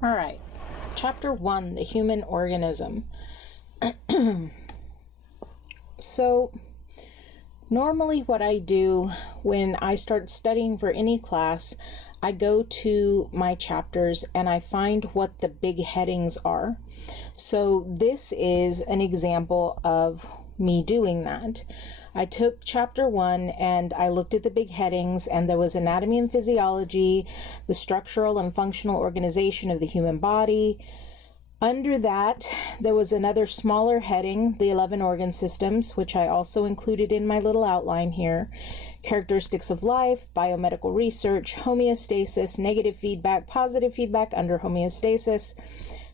All right, Chapter 1, the human organism. So, normally what I do when I start studying for any class, I go to my chapters and I find what the big headings are. So this is an example of me doing that. I took Chapter 1 and I looked at the big headings, and there was anatomy and physiology, the structural and functional organization of the human body. Under that, there was another smaller heading, the 11 organ systems, which I also included in my little outline here. Characteristics of life, biomedical research, homeostasis, negative feedback, positive feedback under homeostasis,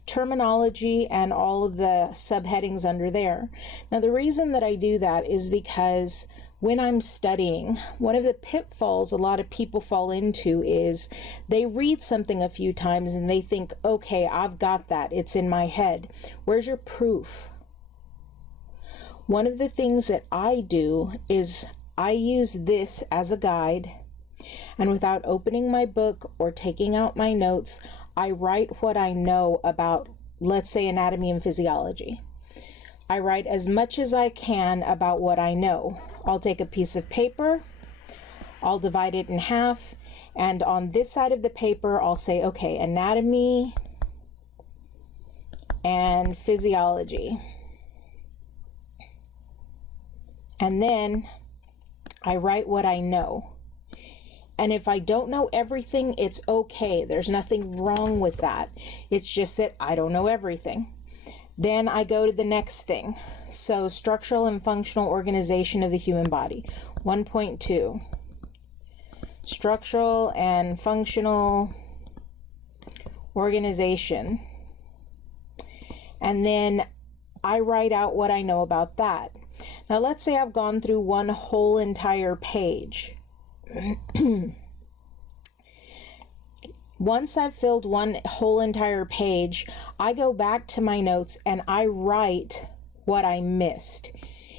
terminology, and all of the subheadings under there. Now, the reason that I do that is because when I'm studying, one of the pitfalls a lot of people fall into is they read something a few times and they think, okay, I've got that, it's in my head. Where's your proof? One of the things that I do is I use this as a guide, and without opening my book or taking out my notes, I write what I know about, let's say, anatomy and physiology. I write as much as I can about what I know. I'll take a piece of paper, I'll divide it in half, and on this side of the paper, I'll say, okay, anatomy and physiology. And then I write what I know. And if I don't know everything, it's okay. There's nothing wrong with that. It's just that I don't know everything. Then I go to the next thing. So, structural and functional organization of the human body. 1.2. Structural and functional organization. And then I write out what I know about that. Now, let's say I've gone through one whole entire page. Once I've filled one whole entire page, I go back to my notes and I write what I missed,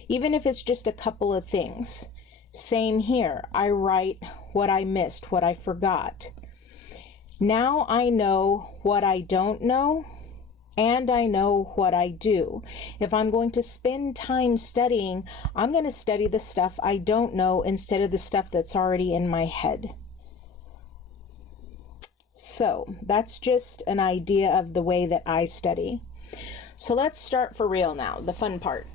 even if it's just a couple of things. Same here. I write what I missed, what I forgot. Now I know what I don't know, and I know what I do. If I'm going to spend time studying, I'm going to study the stuff I don't know instead of the stuff that's already in my head. So that's just an idea of the way that I study. So let's start for real now, the fun part.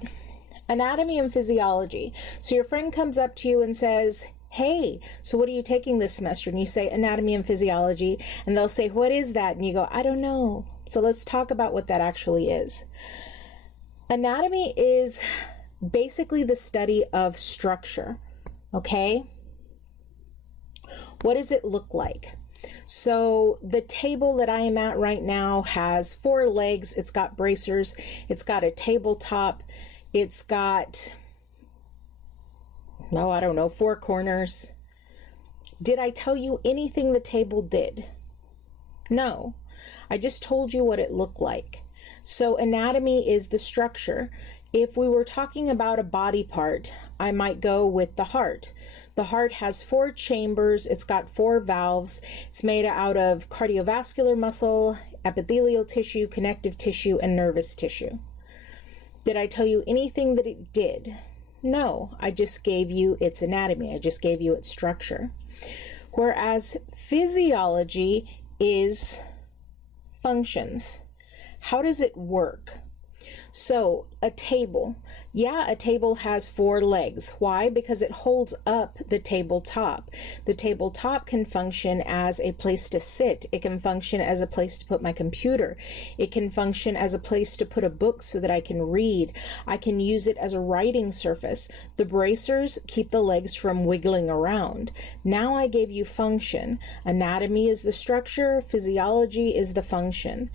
Anatomy and physiology. So your friend comes up to you and says, hey, so what are you taking this semester? And you say anatomy and physiology, and they'll say, what is that? And you go, I don't know. So let's talk about what that actually is. Anatomy is basically the study of structure, okay? What does it look like? So the table that I am at right now has 4 legs. It's got bracers. It's got a tabletop. It's got, no, I don't know, 4 corners. Did I tell you anything the table did? No. I just told you what it looked like. So anatomy is the structure. If we were talking about a body part, I might go with the heart. The heart has 4 chambers. It's got 4 valves. It's made out of cardiovascular muscle, epithelial tissue, connective tissue, and nervous tissue. Did I tell you anything that it did? No, I just gave you its anatomy. I just gave you its structure. Whereas physiology is functions. How does it work? So a table, a table has 4 legs. Why? Because it holds up the tabletop. The tabletop can function as a place to sit. It can function as a place to put my computer. It can function as a place to put a book so that I can read. I can use it as a writing surface. The bracers keep the legs from wiggling around. Now I gave you function. Anatomy is the structure. Physiology is the function.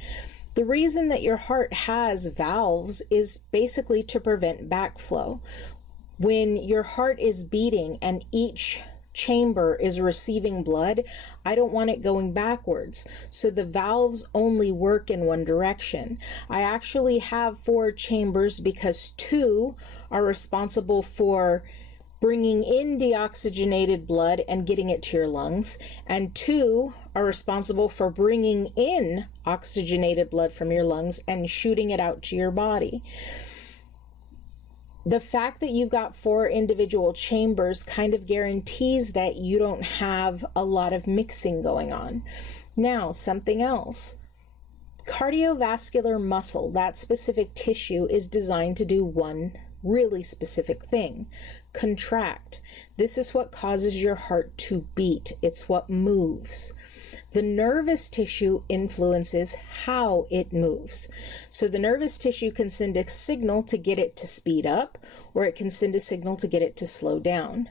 The reason that your heart has valves is basically to prevent backflow. When your heart is beating and each chamber is receiving blood, I don't want it going backwards. So the valves only work in one direction. I actually have 4 chambers because 2 are responsible for bringing in deoxygenated blood and getting it to your lungs, and 2 are responsible for bringing in oxygenated blood from your lungs and shooting it out to your body. The fact that you've got 4 individual chambers kind of guarantees that you don't have a lot of mixing going on. Now, something else. Cardiovascular muscle, that specific tissue, is designed to do one really specific thing: contract. This is what causes your heart to beat. It's what moves. The nervous tissue influences how it moves. So the nervous tissue can send a signal to get it to speed up, or it can send a signal to get it to slow down.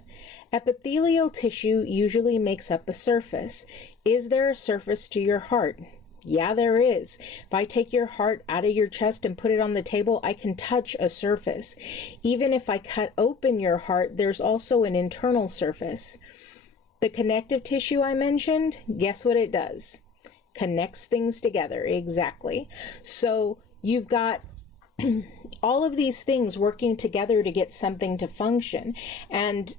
Epithelial tissue usually makes up a surface. Is there a surface to your heart? Yeah, there is. If I take your heart out of your chest and put it on the table, I can touch a surface. Even if I cut open your heart, there's also an internal surface. The connective tissue I mentioned, guess what it does? Connects things together, exactly. So you've got all of these things working together to get something to function. And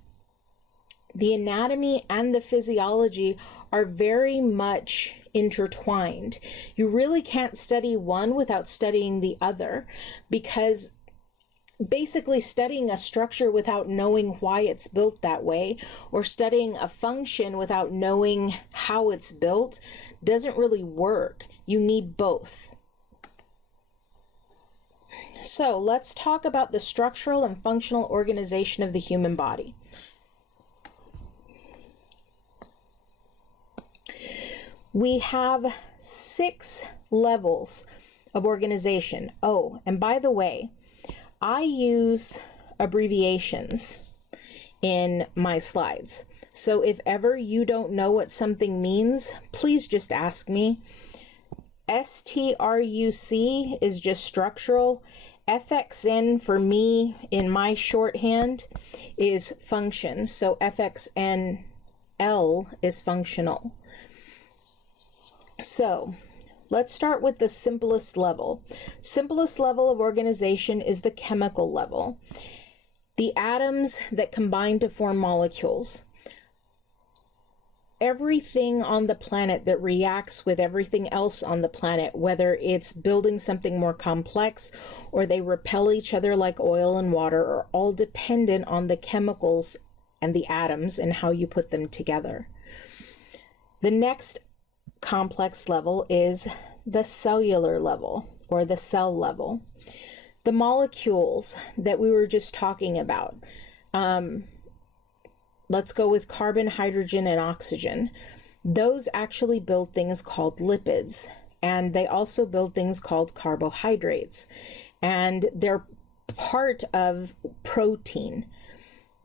the anatomy and the physiology are very much intertwined. You really can't study one without studying the other, because basically studying a structure without knowing why it's built that way, or studying a function without knowing how it's built, doesn't really work. You need both. So let's talk about the structural and functional organization of the human body. We have 6 levels of organization. Oh, and by the way, I use abbreviations in my slides. So if ever you don't know what something means, please just ask me. STRUC is just structural. FXN for me in my shorthand is function. So FXNL is functional. So let's start with the simplest level. Simplest level of organization is the chemical level. The atoms that combine to form molecules. Everything on the planet that reacts with everything else on the planet, whether it's building something more complex or they repel each other like oil and water, are all dependent on the chemicals and the atoms and how you put them together. The next complex level is the cellular level, or the cell level. The molecules that we were just talking about. Let's go with carbon, hydrogen, and oxygen. Those actually build things called lipids, and they also build things called carbohydrates, and they're part of protein.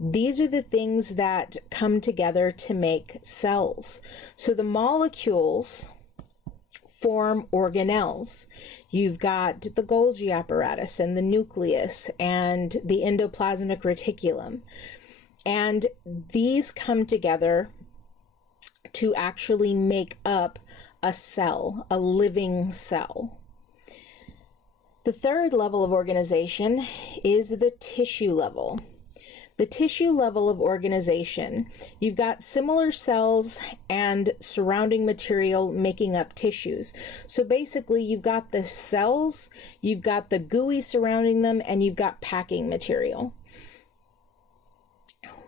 These are the things that come together to make cells. So the molecules form organelles. You've got the Golgi apparatus and the nucleus and the endoplasmic reticulum. And these come together to actually make up a cell, a living cell. The third level of organization is the tissue level. The tissue level of organization, you've got similar cells and surrounding material making up tissues. So basically you've got the cells, you've got the gooey surrounding them, and you've got packing material.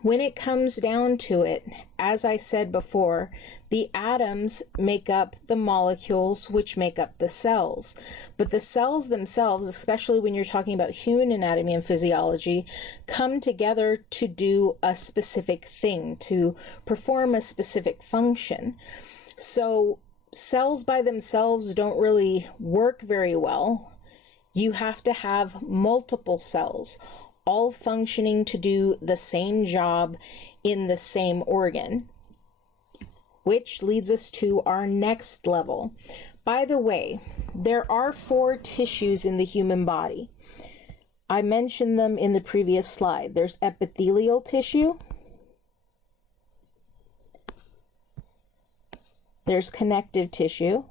When it comes down to it, as I said before, the atoms make up the molecules which make up the cells. But the cells themselves, especially when you're talking about human anatomy and physiology, come together to do a specific thing, to perform a specific function. So cells by themselves don't really work very well. You have to have multiple cells, all functioning to do the same job in the same organ, which leads us to our next level. By the way, there are 4 tissues in the human body. I mentioned them in the previous slide. There's epithelial tissue, there's connective tissue,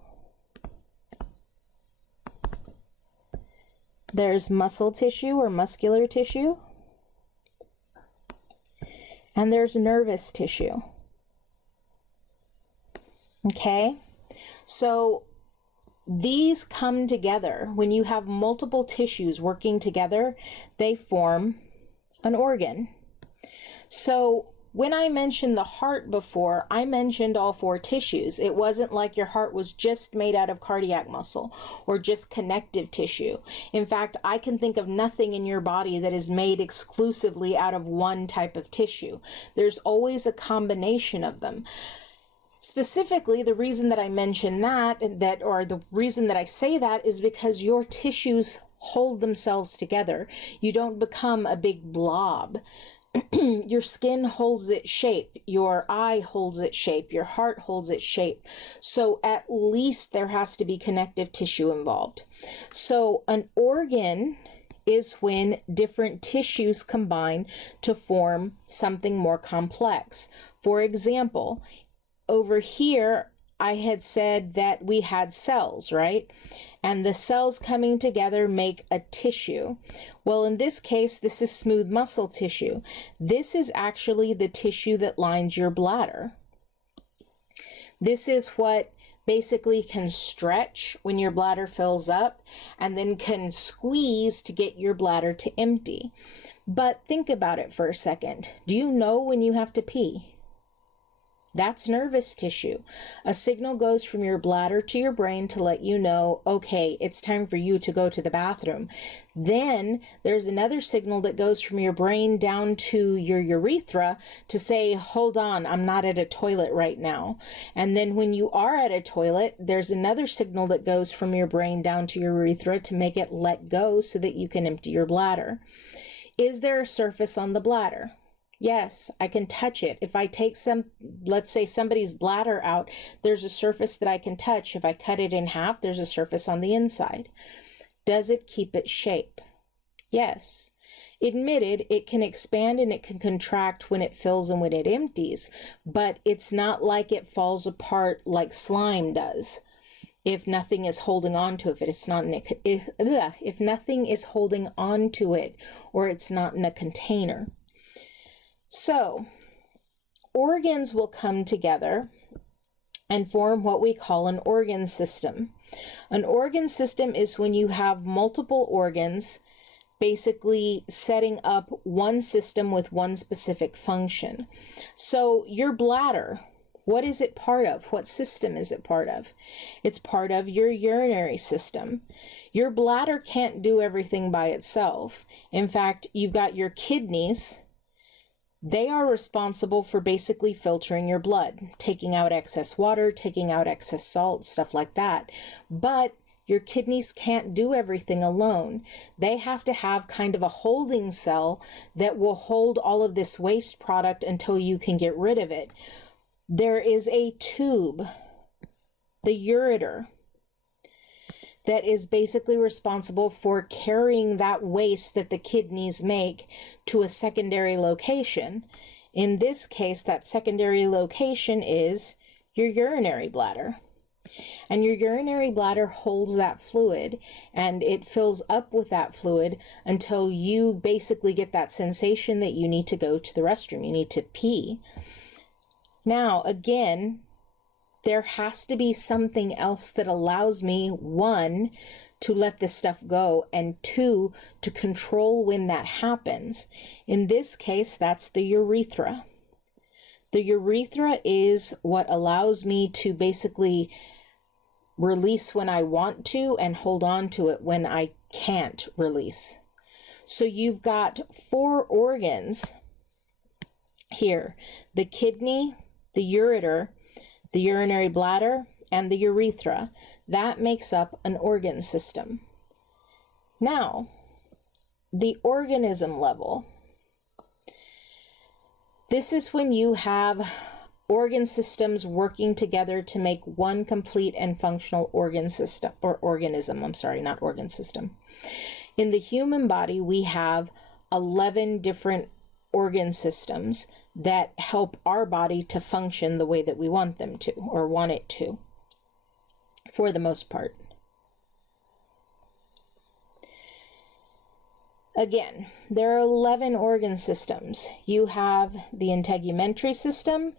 there's muscle tissue or muscular tissue, and there's nervous tissue. Okay? So these come together. When you have multiple tissues working together, they form an organ. So when I mentioned the heart before, I mentioned all four tissues. It wasn't like your heart was just made out of cardiac muscle or just connective tissue. In fact, I can think of nothing in your body that is made exclusively out of one type of tissue. There's always a combination of them. Specifically, the reason that I mention that, or the reason that I say that, is because your tissues hold themselves together. You don't become a big blob. Your skin holds its shape, your eye holds its shape, your heart holds its shape. So at least there has to be connective tissue involved. So an organ is when different tissues combine to form something more complex. For example, over here, I had said that we had cells, right? And the cells coming together make a tissue. Well, in this case, this is smooth muscle tissue. This is actually the tissue that lines your bladder. This is what basically can stretch when your bladder fills up and then can squeeze to get your bladder to empty. But think about it for a second. Do you know when you have to pee? That's nervous tissue. A signal goes from your bladder to your brain to let you know, okay, it's time for you to go to the bathroom. Then there's another signal that goes from your brain down to your urethra to say, hold on, I'm not at a toilet right now. And then when you are at a toilet, there's another signal that goes from your brain down to your urethra to make it let go so that you can empty your bladder. Is there a surface on the bladder? Yes, I can touch it. If I take let's say somebody's bladder out, there's a surface that I can touch. If I cut it in half, there's a surface on the inside. Does it keep its shape? Yes. Admitted, it can expand and it can contract when it fills and when it empties, but it's not like it falls apart like slime does. If nothing is holding on to it, if nothing is holding on to it, or it's not in a container. So, organs will come together and form what we call an organ system. An organ system is when you have multiple organs basically setting up one system with one specific function. So, your bladder, what is it part of? What system is it part of? It's part of your urinary system. Your bladder can't do everything by itself. In fact, you've got your kidneys. They are responsible for basically filtering your blood, taking out excess water, taking out excess salt, stuff like that. But your kidneys can't do everything alone. They have to have kind of a holding cell that will hold all of this waste product until you can get rid of it. There is a tube, the ureter, that is basically responsible for carrying that waste that the kidneys make to a secondary location. In this case, that secondary location is your urinary bladder. And your urinary bladder holds that fluid, and it fills up with that fluid until you basically get that sensation that you need to go to the restroom, you need to pee. Now, again, there has to be something else that allows me, one, to let this stuff go, and two, to control when that happens. In this case, that's the urethra. The urethra is what allows me to basically release when I want to and hold on to it when I can't release. So you've got four organs here: the kidney, the ureter, the urinary bladder, and the urethra. That makes up an organ system. Now, the organism level. This is when you have organ systems working together to make one complete and functional organ system, or organism, I'm sorry, not organ system. In the human body, we have 11 different organ systems that help our body to function the way that we want them to, or want it to, for the most part. Again, there are 11 organ systems. You have the integumentary system.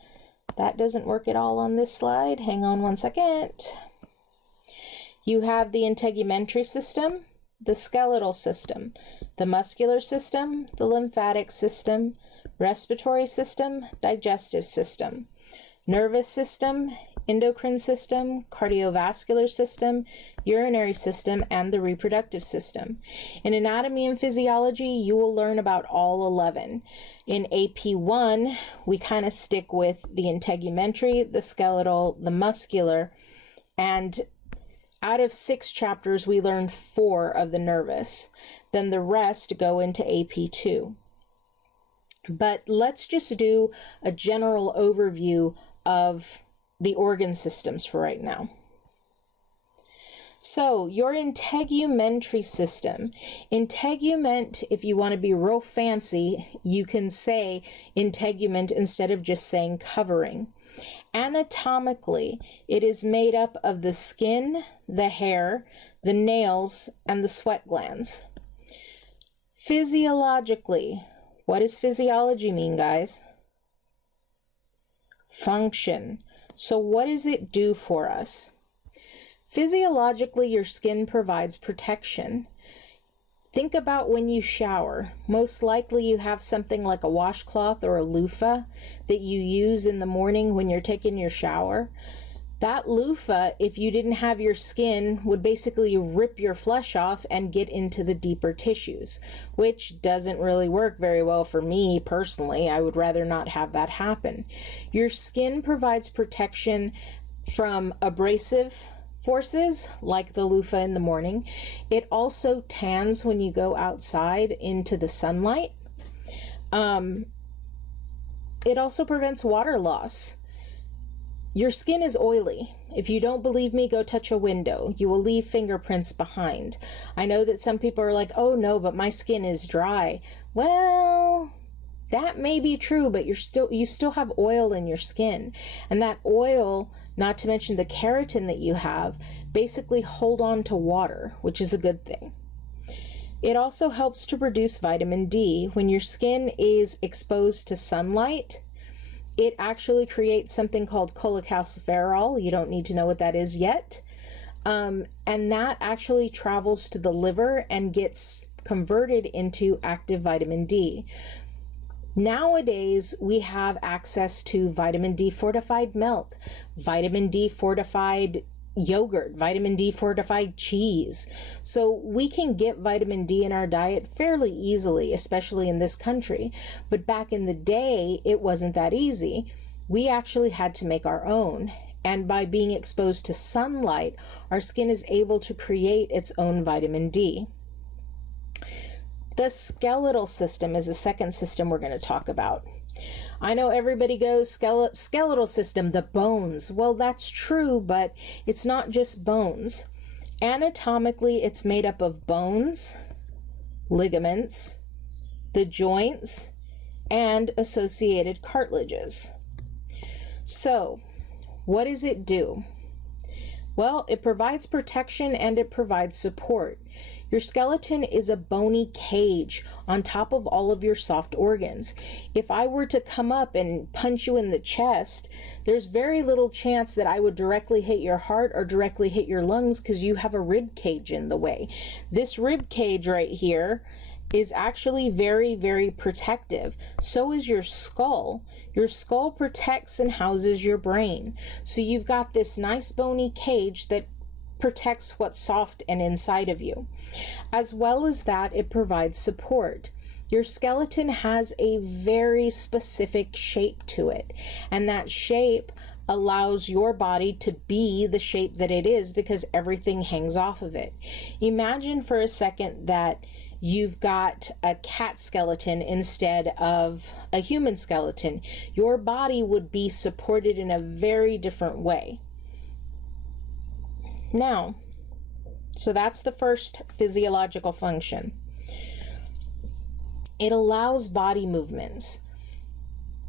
That doesn't work at all on this slide. Hang on one second. You have the integumentary system, the skeletal system, the muscular system, the lymphatic system, respiratory system, digestive system, nervous system, endocrine system, cardiovascular system, urinary system, and the reproductive system. In anatomy and physiology, you will learn about all 11. In AP1, we kind of stick with the integumentary, the skeletal, the muscular, and out of 6 chapters, we learn 4 of the nervous. Then the rest go into AP2. But let's just do a general overview of the organ systems for right now. So your integumentary system. Integument, if you want to be real fancy, you can say integument instead of just saying covering. Anatomically, it is made up of the skin, the hair, the nails, and the sweat glands. Physiologically, what does physiology mean, guys? Function. So what does it do for us? Physiologically, your skin provides protection. Think about when you shower. Most likely you have something like a washcloth or a loofah that you use in the morning when you're taking your shower. That loofah, if you didn't have your skin, would basically rip your flesh off and get into the deeper tissues, which doesn't really work very well for me personally. I would rather not have that happen. Your skin provides protection from abrasive forces like the loofah in the morning. It also tans when you go outside into the sunlight. It also prevents water loss. Your skin is oily. If you don't believe me, go touch a window. You will leave fingerprints behind. I know that some people are like, oh no, but my skin is dry. Well, that may be true, but you still have oil in your skin. And that oil, not to mention the keratin that you have, basically hold on to water, which is a good thing. It also helps to produce vitamin D. When your skin is exposed to sunlight, it actually creates something called cholecalciferol. You don't need to know what that is yet. And that actually travels to the liver and gets converted into active vitamin D. Nowadays, we have access to vitamin D fortified milk, vitamin D fortified yogurt, vitamin D fortified cheese. So we can get vitamin D in our diet fairly easily, especially in this country. But back in the day, it wasn't that easy. We actually had to make our own. And by being exposed to sunlight, our skin is able to create its own vitamin D. The skeletal system is the second system we're going to talk about. I know everybody goes skeletal system, the bones. Well, that's true, but it's not just bones. Anatomically, it's made up of bones, ligaments, the joints, and associated cartilages. So, what does it do? Well, it provides protection and it provides support. Your skeleton is a bony cage on top of all of your soft organs. If I were to come up and punch you in the chest, there's very little chance that I would directly hit your heart or directly hit your lungs because you have a rib cage in the way. This rib cage right here is actually very, very protective. So is your skull. Your skull protects and houses your brain. So you've got this nice bony cage that protects what's soft and inside of you. As well as that, it provides support. Your skeleton has a very specific shape to it, and that shape allows your body to be the shape that it is because everything hangs off of it. Imagine for a second that you've got a cat skeleton instead of a human skeleton. Your body would be supported in a very different way. Now, so that's the first physiological function. It allows body movements.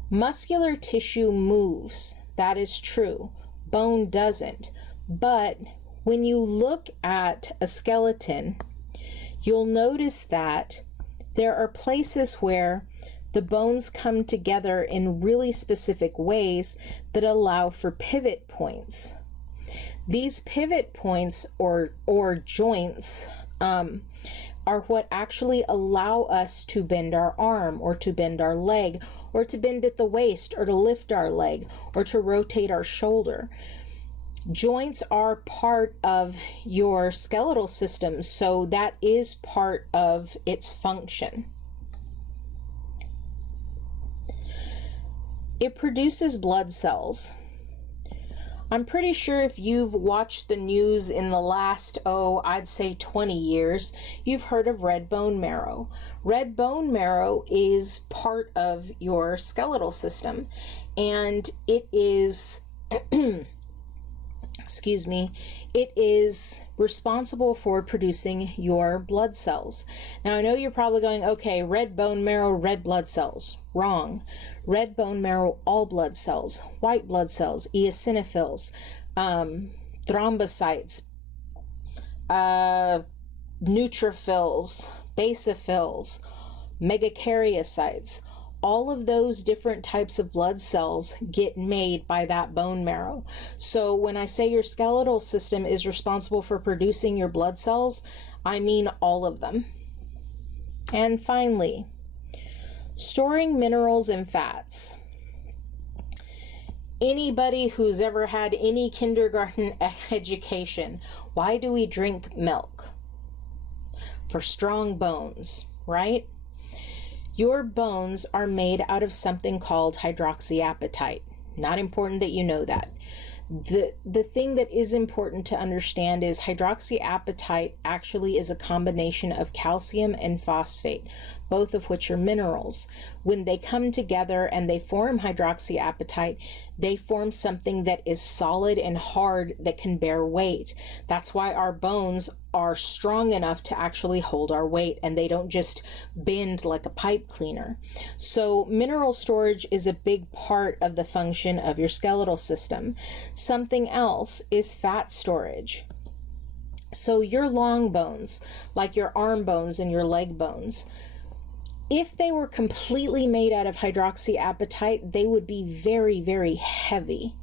Muscular tissue moves, that is true. Bone doesn't. But when you look at a skeleton, you'll notice that there are places where the bones come together in really specific ways that allow for pivot points. These pivot points or joints are what actually allow us to bend our arm or to bend our leg or to bend at the waist or to lift our leg or to rotate our shoulder. Joints are part of your skeletal system, so that is part of its function. It produces blood cells. I'm pretty sure if you've watched the news in the last, I'd say 20 years, you've heard of red bone marrow. Red bone marrow is part of your skeletal system, and it is excuse me, it is responsible for producing your blood cells. Now, I know you're probably going, okay, red bone marrow, red blood cells. Wrong. Red bone marrow, all blood cells, white blood cells, eosinophils, thrombocytes, neutrophils, basophils, megakaryocytes. All of those different types of blood cells get made by that bone marrow. So when I say your skeletal system is responsible for producing your blood cells, I mean all of them. And finally, storing minerals and fats. Anybody who's ever had any kindergarten education, why do we drink milk? For strong bones, right? Your bones are made out of something called hydroxyapatite. Not important that you know that. The thing that is important to understand is hydroxyapatite actually is a combination of calcium and phosphate, both of which are minerals. When they come together and they form hydroxyapatite, they form something that is solid and hard that can bear weight. That's why our bones are strong enough to actually hold our weight and they don't just bend like a pipe cleaner. So mineral storage is a big part of the function of your skeletal system. Something else is fat storage. So your long bones, like your arm bones and your leg bones, if they were completely made out of hydroxyapatite, they would be very, very heavy.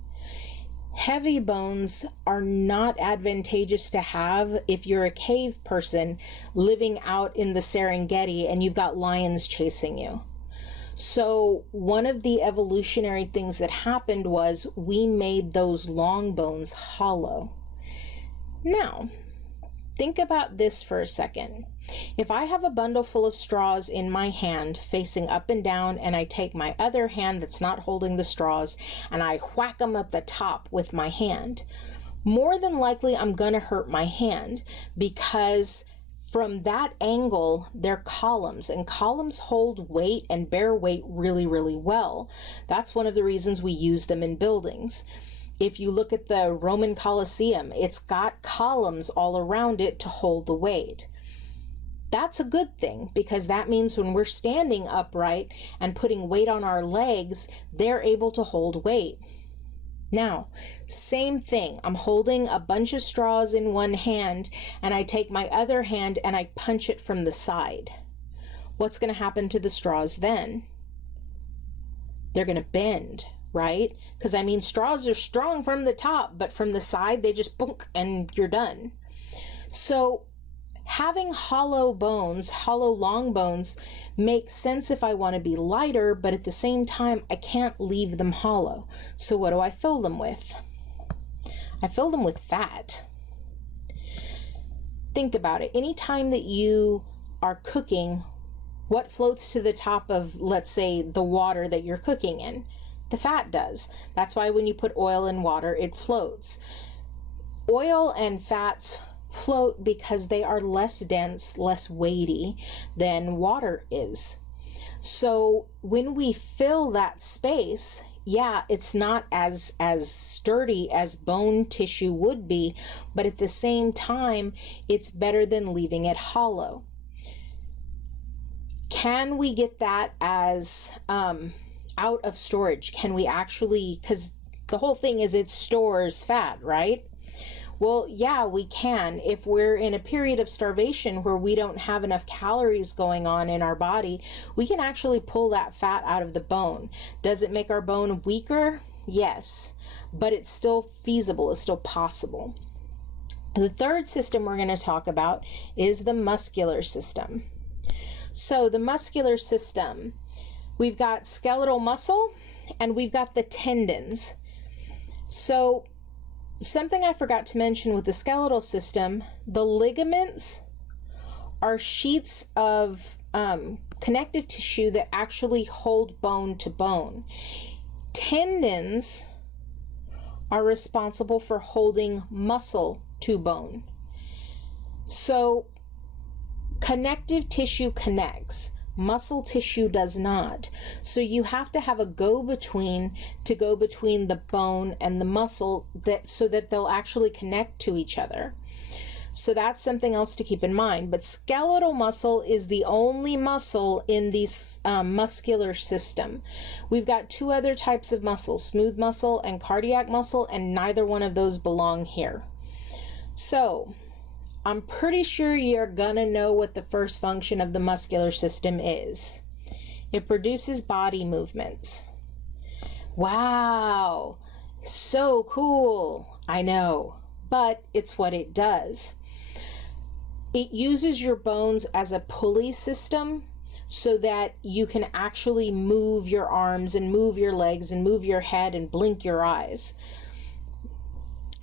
Heavy bones are not advantageous to have if you're a cave person living out in the Serengeti and you've got lions chasing you. So one of the evolutionary things that happened was we made those long bones hollow. Now, think about this for a second. If I have a bundle full of straws in my hand facing up and down, and I take my other hand that's not holding the straws and I whack them at the top with my hand, more than likely I'm going to hurt my hand because from that angle, they're columns, and columns hold weight and bear weight really, really well. That's one of the reasons we use them in buildings. If you look at the Roman Colosseum, it's got columns all around it to hold the weight. That's a good thing because that means when we're standing upright and putting weight on our legs, they're able to hold weight. Now, same thing. I'm holding a bunch of straws in one hand and I take my other hand and I punch it from the side. What's going to happen to the straws then? They're going to bend, right? Because I mean, straws are strong from the top, but from the side, they just boonk and you're done. So having hollow bones, hollow long bones, makes sense if I want to be lighter, but at the same time, I can't leave them hollow. So what do I fill them with? I fill them with fat. Think about it. Anytime that you are cooking, what floats to the top of, let's say, the water that you're cooking in? The fat does. That's why when you put oil in water, it floats. Oil and fats float because they are less dense, less weighty than water is. So when we fill that space, yeah, it's not as sturdy as bone tissue would be, but at the same time, it's better than leaving it hollow. Can we get that as out of storage? Can we actually, because the whole thing is it stores fat, right? Well, yeah, we can. If we're in a period of starvation where we don't have enough calories going on in our body, we can actually pull that fat out of the bone. Does it make our bone weaker? Yes, but it's still feasible, it's still possible. The third system we're going to talk about is the muscular system. So the muscular system, we've got skeletal muscle and we've got the tendons. So something I forgot to mention with the skeletal system, the ligaments are sheets of connective tissue that actually hold bone to bone. Tendons are responsible for holding muscle to bone. So connective tissue connects, muscle tissue does not. So you have to have a go-between to go between the bone and the muscle so that they'll actually connect to each other. So that's something else to keep in mind. But skeletal muscle is the only muscle in the muscular system. We've got two other types of muscles, smooth muscle and cardiac muscle, and neither one of those belong here. So I'm pretty sure you're gonna know what the first function of the muscular system is. It produces body movements. Wow, so cool. I know, but it's what it does. It uses your bones as a pulley system so that you can actually move your arms and move your legs and move your head and blink your eyes.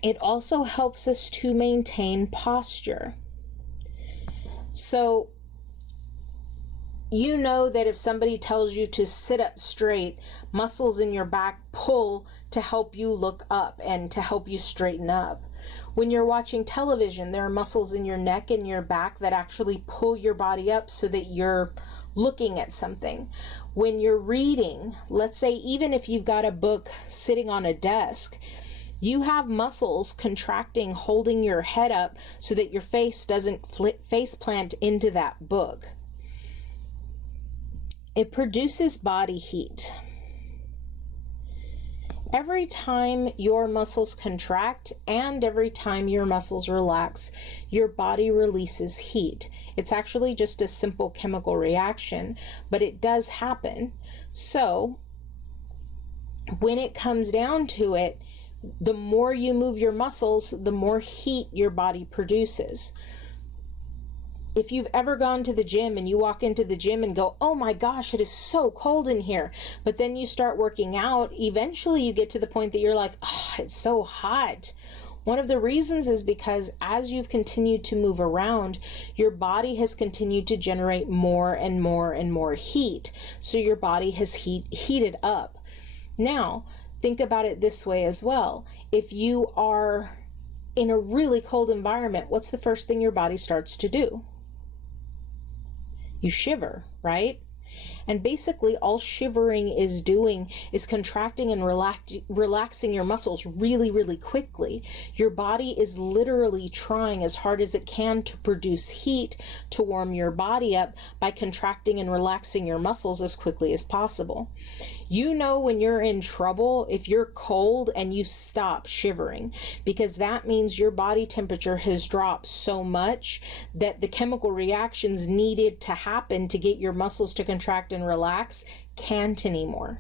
It also helps us to maintain posture. So you know that if somebody tells you to sit up straight, muscles in your back pull to help you look up and to help you straighten up. When you're watching television, there are muscles in your neck and your back that actually pull your body up so that you're looking at something. When you're reading, let's say even if you've got a book sitting on a desk, you have muscles contracting, holding your head up so that your face doesn't face plant into that book. It produces body heat. Every time your muscles contract and every time your muscles relax, your body releases heat. It's actually just a simple chemical reaction, but it does happen. So when it comes down to it, the more you move your muscles, the more heat your body produces. If you've ever gone to the gym and you walk into the gym and go, oh my gosh, it is so cold in here. But then you start working out, eventually you get to the point that you're like, oh, it's so hot. One of the reasons is because as you've continued to move around, your body has continued to generate more and more and more heat. So your body has heated up. Now, think about it this way as well. If you are in a really cold environment, what's the first thing your body starts to do? You shiver, right? And basically all shivering is doing is contracting and relaxing your muscles really, really quickly. Your body is literally trying as hard as it can to produce heat to warm your body up by contracting and relaxing your muscles as quickly as possible. You know when you're in trouble if you're cold and you stop shivering, because that means your body temperature has dropped so much that the chemical reactions needed to happen to get your muscles to contract and relax can't anymore.